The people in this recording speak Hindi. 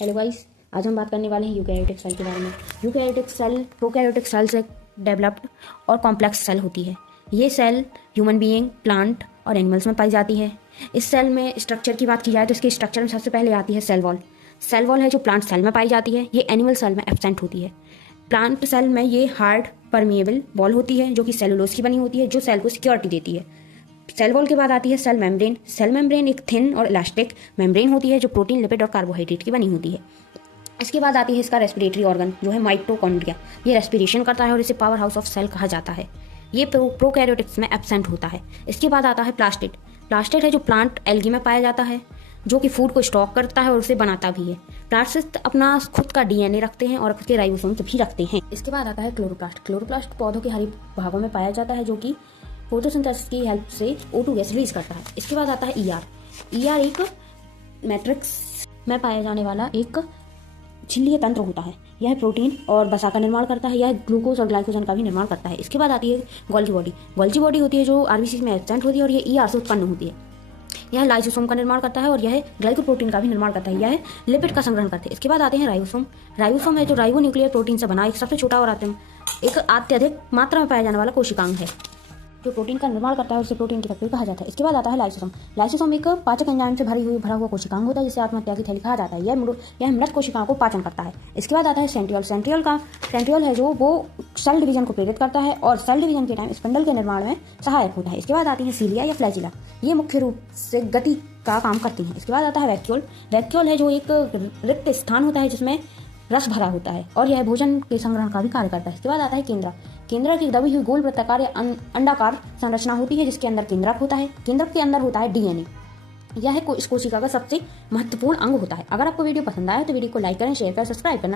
हेलो गाइस, आज हम बात करने वाले हैं यूकैरियोटिक सेल के बारे में। यूकैरियोटिक सेल प्रोकैरियोटिक सेल से डेवलप्ड और कॉम्प्लेक्स सेल होती है। ये सेल ह्यूमन बीइंग, प्लांट और एनिमल्स में पाई जाती है। इस सेल में स्ट्रक्चर की बात की जाए तो इसके स्ट्रक्चर में सबसे पहले आती है सेल वॉल। सेल वॉल है जो प्लांट सेल में पाई जाती है। ये एनिमल सेल में एब्सेंट होती है। प्लांट सेल में ये हार्ड परमिएबल वॉल होती है जो कि सेलुलोज की बनी होती है, जो सेल को सिक्योरिटी देती है। सेल वॉल के बाद आती है सेल मेम्ब्रेन। सेल मेम्ब्रेन एक थिन और इलास्टिक मेम्ब्रेन होती है जो प्रोटीन, लिपिड और कार्बोहाइड्रेट की बनी होती है। इसके बाद आती है इसका रेस्पिरेटरी ऑर्गन जो है माइटोकॉन्ड्रिया। ये रेस्पिरेशन करता है और इसे पावर हाउस ऑफ सेल कहा जाता है। ये प्रोकैरियोटिक्स में एब्सेंट होता है। इसके बाद आता है प्लास्टिड। प्लास्टिड है जो प्लांट एल्गी में पाया जाता है, जो कि फूड को स्टॉक करता है और उसे बनाता भी है। प्लास्टिड अपना खुद का डीएनए रखते हैं और उसके राइबोसोम्स भी रखते हैं। इसके बाद आता है क्लोरोप्लास्ट। क्लोरोप्लास्ट पौधों के हरी भागों में पाया जाता है जो कि फोटोसिंथेसिस की हेल्प से O2 गैस रिलीज करता है। इसके बाद आता है ER। ER एक मैट्रिक्स में पाया जाने वाला एक झिल्लीय तंत्र होता है। यह प्रोटीन और वसा का निर्माण करता है। यह ग्लूकोज और ग्लाइकोजन का भी निर्माण करता है। इसके बाद आती है गोल्गी बॉडी। गोल्गी बॉडी होती है जो आरबीसी में एब्सेंट होती है और ये ER से उत्पन्न होती है। यह लाइसोसोम का निर्माण करता है और यह ग्लाइकोप्रोटीन का भी निर्माण करता है। यह लिपिड का संग्रहण करते हैं। इसके बाद आते हैं राइबोसोम। राइबोसोम है जो राइबो न्यूक्लियर प्रोटीन से बना एक सबसे छोटा और एक अत्यधिक मात्रा में पाया जाने वाला कोशिकांग है जो प्रोटीन का निर्माण करता है और उसे प्रोटीन की फैक्ट्री कहा जाता है। इसके बाद आता है लाइसोसोम। लाइसोसोम एक पाचक एंजाइम से भरा हुआ कोशिकांग होता है जिसे आत्महत्या की थैली कहा जाता है। यह मृत कोशिकाओं को पाचन करता है। इसके बाद आता है सेंट्रियोल। सेंट्रियोल है जो वो सेल डिवीजन को प्रेरित करता है और सेल डिवीजन के टाइम स्पिंडल के निर्माण में सहायक होता है। इसके बाद आती है सीलिया या फ्लैजिला। ये मुख्य रूप से गति का काम करती हैं। इसके बाद आता है वैक्यूल। वैक्यूल है जो एक रिक्त स्थान होता है जिसमें रस भरा होता है और यह भोजन के संग्रहण का भी कार्य करता है। इसके बाद आता है केंद्रक। केंद्रक की दबी हुई गोल वृत्ताकार या अंडाकार संरचना होती है जिसके अंदर केंद्रक होता है। केंद्रक के अंदर होता है डीएनए। यह इस कोशिका का सबसे महत्वपूर्ण अंग होता है। अगर आपको वीडियो पसंद आया तो वीडियो को लाइक करें, शेयर करें, सब्सक्राइब करना।